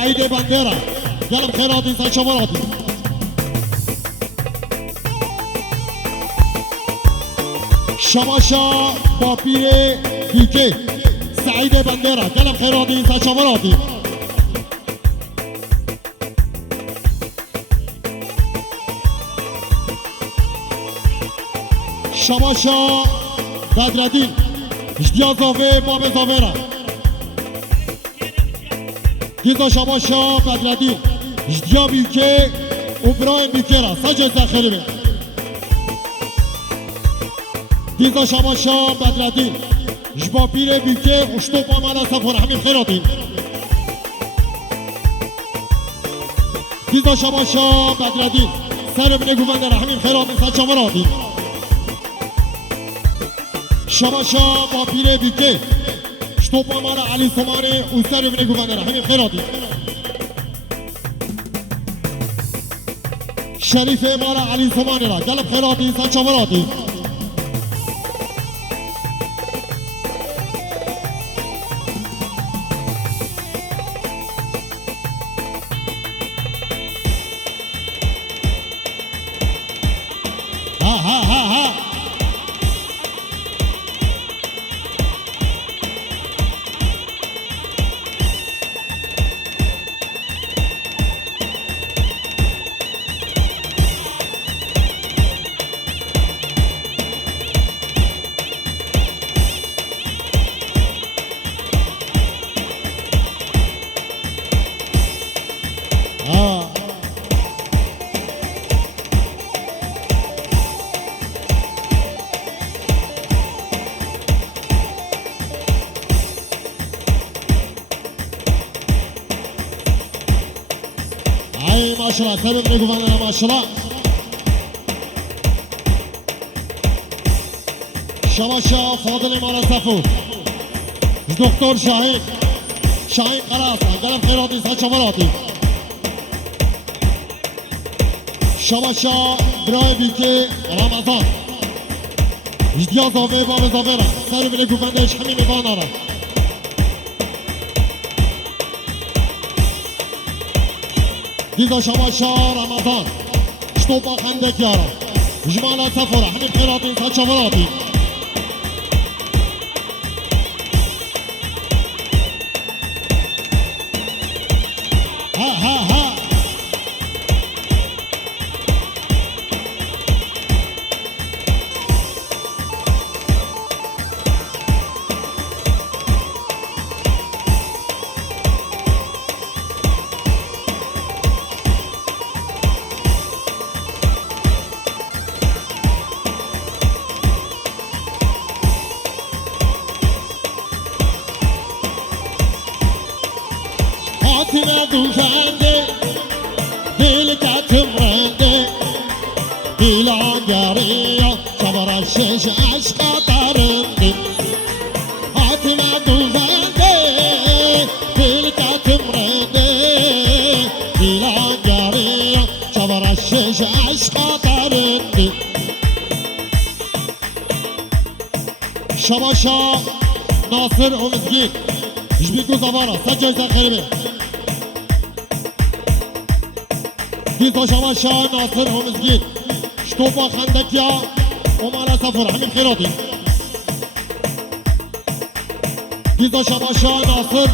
سعید بندره گلم خیراتی سچماراتی شماشا با پیر بیکه سعید بندره گلم خیراتی سچماراتی شماشا بدردین اشتیا زاوه باب زاوه دیزا شماشا بدردین اشتیا بیکه ابراهیم بیکه را سجل زخیری به دیزا شماشا بدردین جبا پیر بیکه اشتو با مالا سفر همین خیراتین دیزا شماشا بدردین سر بینه گووندر همین خیراتین سچماراتین شماشا با پیر بیکه شتوب مالا علی سمانه و سر بینه گووندر همین خیراتین شریف مالا علی سمانه را گلب خیراتین سچماراتین ماشاءالله سبب نگو من ماشاءالله شماشا فاضل مالا صفو دکتر شاهین قراص گلم خیراتی سچماراتی شماشا برای بیکه رمضان اشتیا زاوه باب زاوه را سبب نگو بندش همین میوان را دیزا شماشا رمضان شتوبا خندک یارا جمالا سفره همین خیراتین سچماراتی حاتم دوشنده دل کتم رنده دیلانگریا شبر شش عشق درنده حاتم دوشنده دل کتم رنده دیلانگریا شبر شش عشق درنده شماشا ناصر اومزگی جبیکو زبارا سجای زخیری دیزا شماشا ناصر همزگیر شتوبا خندکیا اومالا سفر همین خیراتی دیزا شماشا ناصر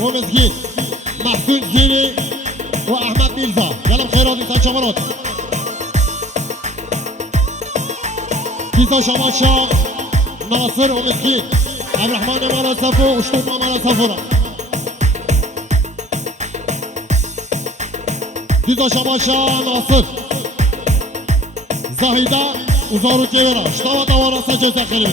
همزگیر محسون زیری و احمد میرزا گلم خیراتی سچمارات دیزا شماشا ناصر همزگیر عبدالرحمن مالا سفر و شتوبا مالا سفر دیزا شماشا ناصر زاهیده وزارو کیورا شتاوا دوارا سجل زخیری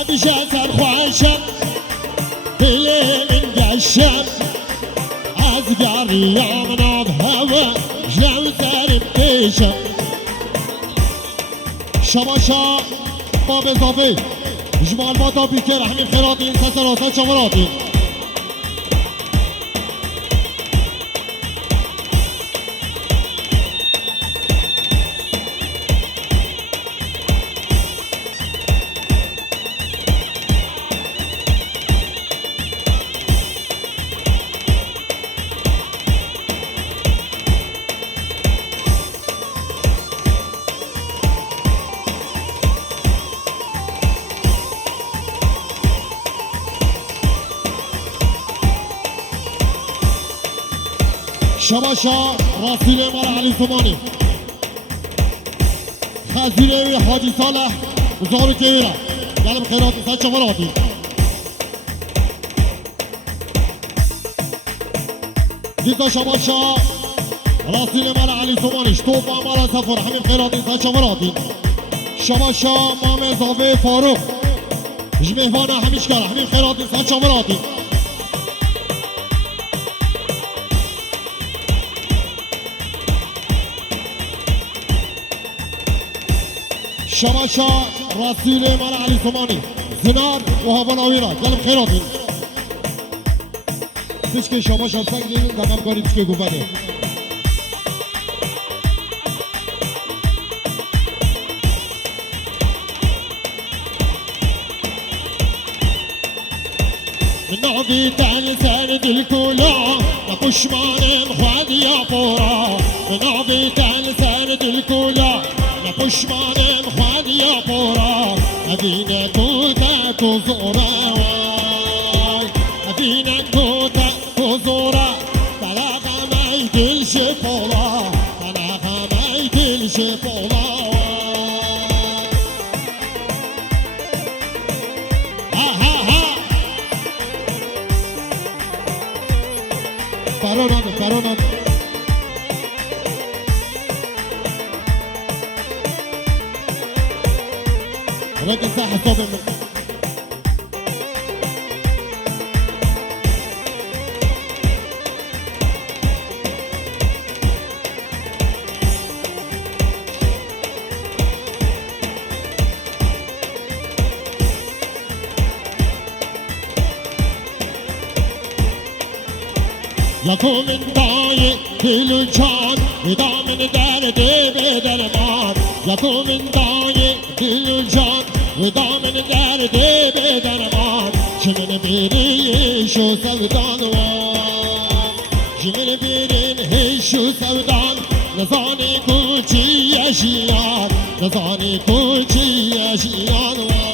همیشه سرخوشم دل من گشم از گریام ناب هوا جو سرم کشم شباشا باب اضافه جمال ما تا بیکر همین خیراتین سسراسه چمراتین شباشا رسول مال علی ثمانی خزیره و حاجی صالح زارو کبیره گلم خیرات سن چمراتی دیتا شباشا رسول مال علی ثمانی شتوب مال سفر همین خیرات سن چمراتی شباشا مام اضافه فاروق جمهوانه همیش کاره همین خیرات سن چمراتی شباشا رسول مال علی ثمانی زنار و هواناویرا گلم خیراتین تشکه شباشا سنگ دیدین دقم کاری تشکه گفته من نعبي تاني سارد الكولا لقشمان مخواد يا فورا من نعبي تاني سارد الكولا لقشمان مخواد يا فورا أدينا كوتا كوزورا أدينا كوتا كوزورا تلاقى ما يدلش فولا تلاقى ما يدلش فولا Paronan. راجل ساحة صوب من يكون من ضايق كل جان ودا من درد بدرمان يكون من ضايق كل جان ودا من درد بدرمان جمن بيري شو سودان وان جمن بيرين هي شو سودان نزاني كوچي يشيان نزاني كوچي يشيان وان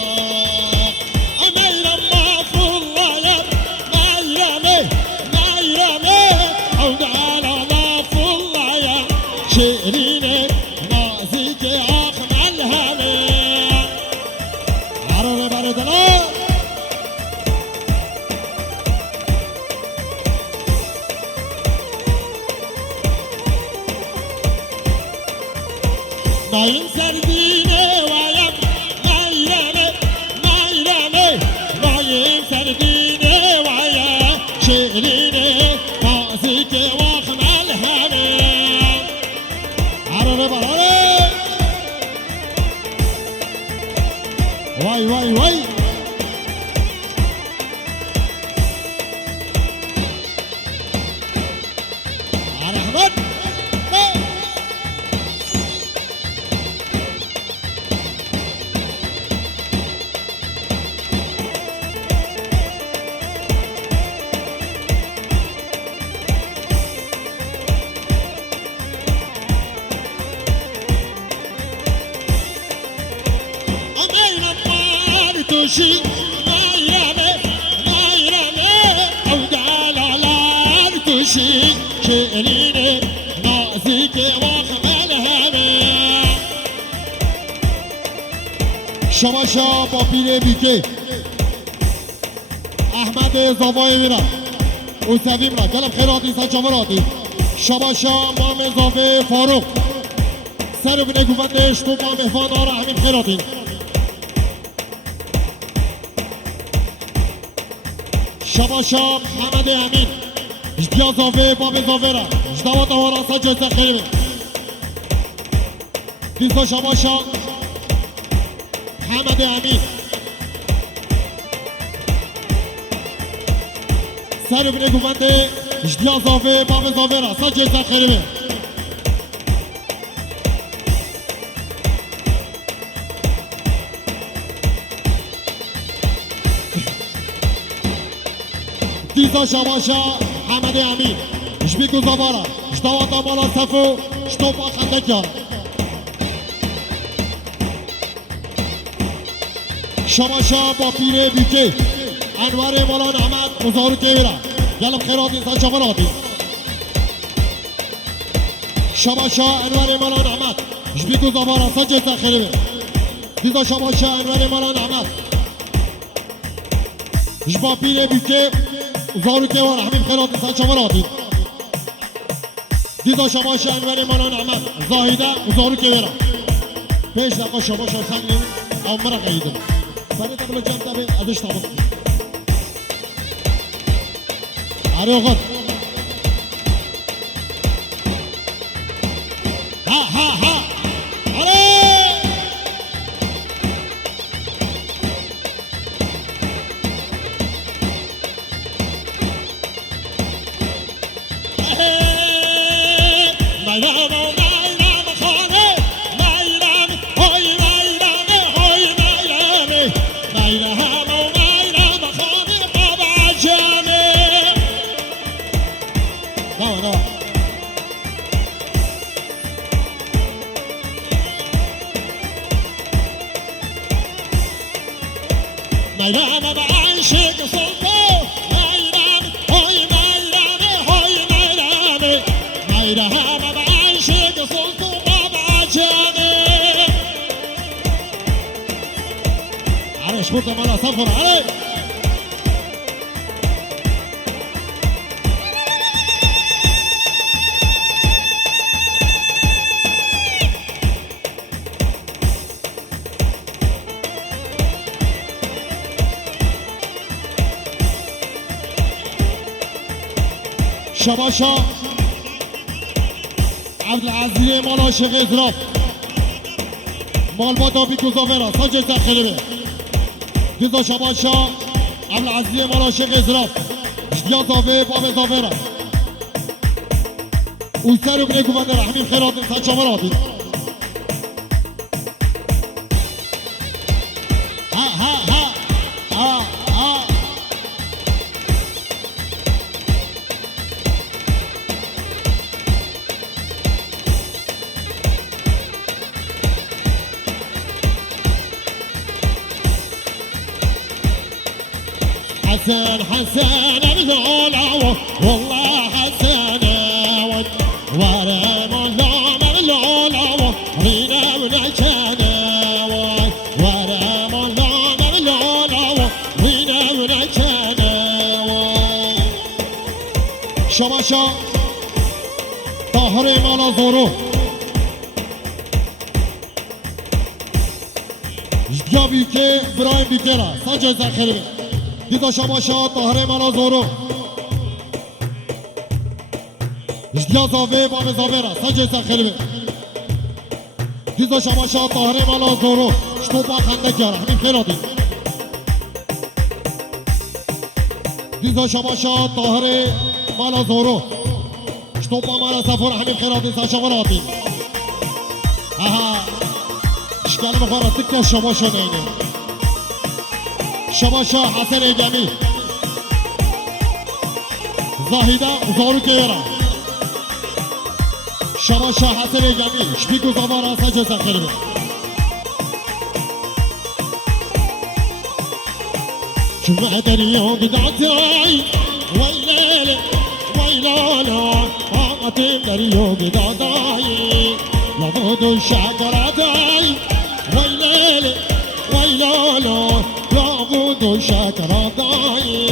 شيرين نازك أخمل هني عرر بردنا نايم سرديني ويم نايرمي نايم سرديني ويم شيرين نازك أخمل هني واي أحمد توشي نايرمي أو قال على توشي شيرين نازك وخمل همي شماشا بابيري بيكي احمد زوای میرا اوسوی میرا کلم خیراتی سنجامراتی شماشا مام اضافه فاروق سر بینه گوندش تو مام افان آره همین خیراتین شما شام حمد امین اشتیا زاوه باب زاوه اشتوا دوارا سجل خیمه دیزا شما شام حمد امین سر بینه گوونده اشتیا زاوه باب زاوه سجل خیمه دیزا شماشا حمد امین اشبیکو زبارا اشتواتا مالا صفو اشتوپا خندکیان شماشا با پیر بیکه انوار مولا نعمت مزارو که بیرا گلم خیرات انسان شمالاتی شماشا انوار مولا نعمت اشبیکو زبارا سجل تخیره دیزا شماشا انوار مولا نعمت اشبا پیر بیکه زارو که وار همین خیرات انسان شمالاتی دیزا شماشا انوار مولا نعمت زاهیده زارو که بیرا پیش دقا شماشا سنگیم عمره قیدم فريد ابو الجنة ادش طابق علي غد ها علي ميلان بعشق صوته ميلان هاي ميلان هاي ميلان ميلان بعشق صوته بابا جاني على شبوطه مالا صفر علي شباشا عبد العزیز مال عاشق اضراف مال با دابی گزاورا ساجل تخیلی دیزا شباشا عبد العزیز مال عاشق اضراف اشتیا زاوه باب زاورا اویسر و بینه گوونده همین خیرات انسان شمالاتی حسن حسن الهولا والله حسن ورم اللوم الهولا رينا ونكنا ورم اللوم الهولا رينا ونكنا شماشا طاهر مالا زورو یا بیکه برایم بیکه را سجل زخیره دیزا شماشا طاهر مالا زورو اشتیا زاوه باب زاوه را سجل زخیره دیزا شماشا طاهر مالا زورو اشتوپا خنده کیاره همین خیراتی دیزا شماشا طاهر مالا زورو اشتوپا مالا سفر همین خیراتی ساشمالاتی اشکال بخوره تکه شماشا نینه شماشا حسن ایگمی زاهیده زارو که یارا شماشا حسن ایگمی شبیکو زمارا سجل زخیره شمع دریا بدعتای ویلیل ویلالا آقتیم دریا بدعتای لابد شکراتای ویلیل ویلالا لابد شکراتای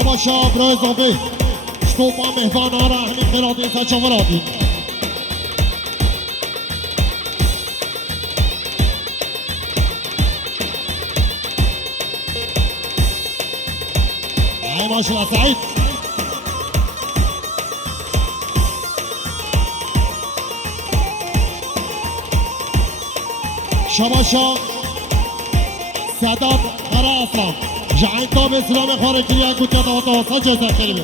شباشا برای زاوی شتوبا مهوان آرا همین خیراتین سچاوراتین ای ماشالله سعید شباشا سعداد قرا اصلا جعین تاب اسلام خواره کلیه کتیا دوتا واسا جزا خیلی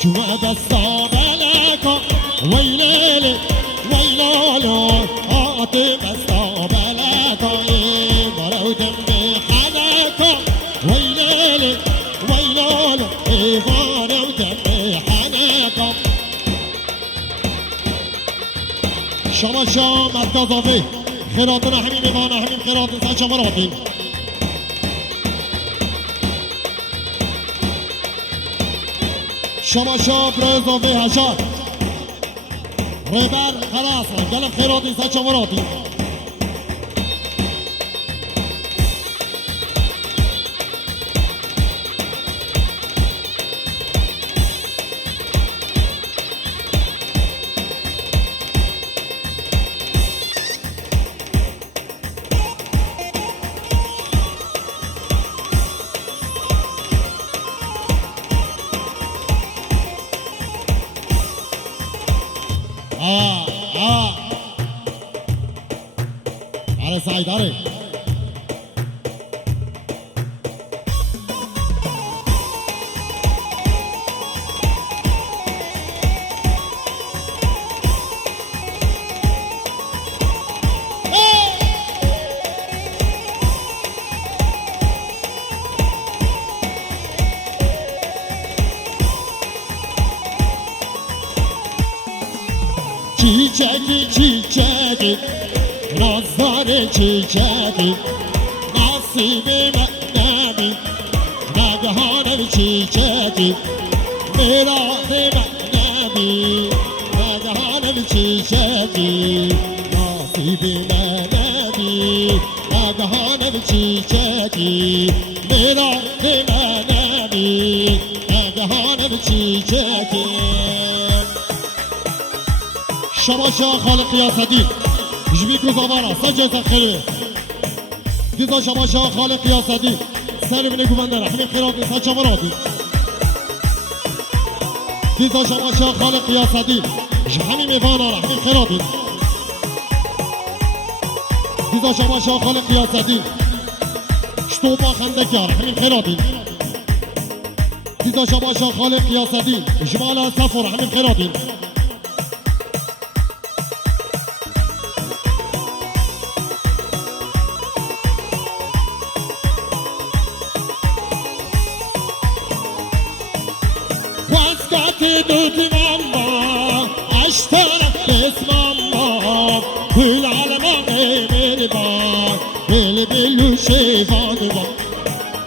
جمع دستا بلکا ویلیلی ویلالو آتی بستا بلکا برو دمی حلکا ویلیلی ویلالو برو دمی حلکا شما شما مرکز آفی خیراتون همین میوانه همین خیراتون سن شما راتین شما شاب روز و به هشار ریبر خلاص گلم خیراتی سچمراتی آره سعید آره çiçeki çiçeki nazları çiçeki nasibime nemi nagahanım çiçeki miradime nemi nagahanım çiçeki nasibime nemi nagahanım çiçeki miradime nemi nagahanım çiçeki شباشا خالق قیاسدین جبی گزاوارا سجز خیلی دیزا شباشا خالق قیاسدین سر بینه گوندره همین خیرات سچمراتی دیزا شباشا خالق قیاسدین همین میوانارا همین خیراتی دیزا شباشا خالق قیاسدین شتوبا خندکیاره همین خیراتی دیزا شباشا خالق قیاسدین جمالا سفر همین خیراتی دوت ماما اشترك باسم ماما كل على ما غير بار بالبلو شيفان بار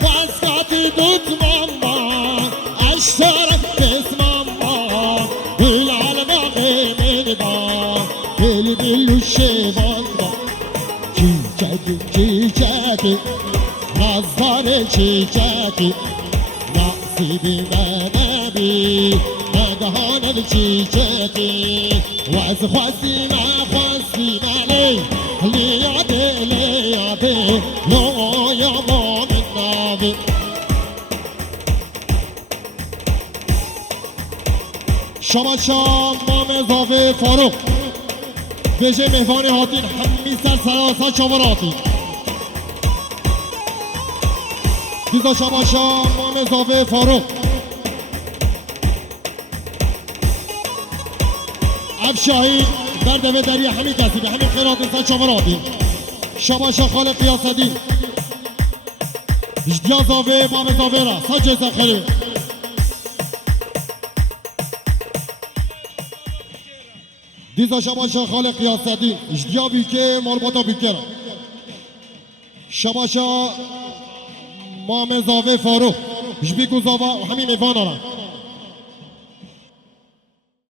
واسكات دوت ماما اشترك باسم ماما كل على ما غير بار بالبلو شيفان بار çiçeki çiçeki nazları çiçeki nasibime nebi نگهانم چیچکی واز خواستی ما خواستی مالی لیاده لیاده لویا مامن نابی شما شام مام اضافه فاروق ویژه مهوانی هاتین همی سر سراسا چمراتی دیزا شما شام مام اضافه فاروق افشاهی درد به دری همین کسی به همین خیرات انسان چمراتی شباشا خالق قیاسدین اجدیا زاوه مام زاوه را سجه سخیری دیزا شباشا خالق قیاسدین اجدیا بیکه مربوطا بیکه را شباشا مام زاوه فاروق جبی گزاوه و همین میوان را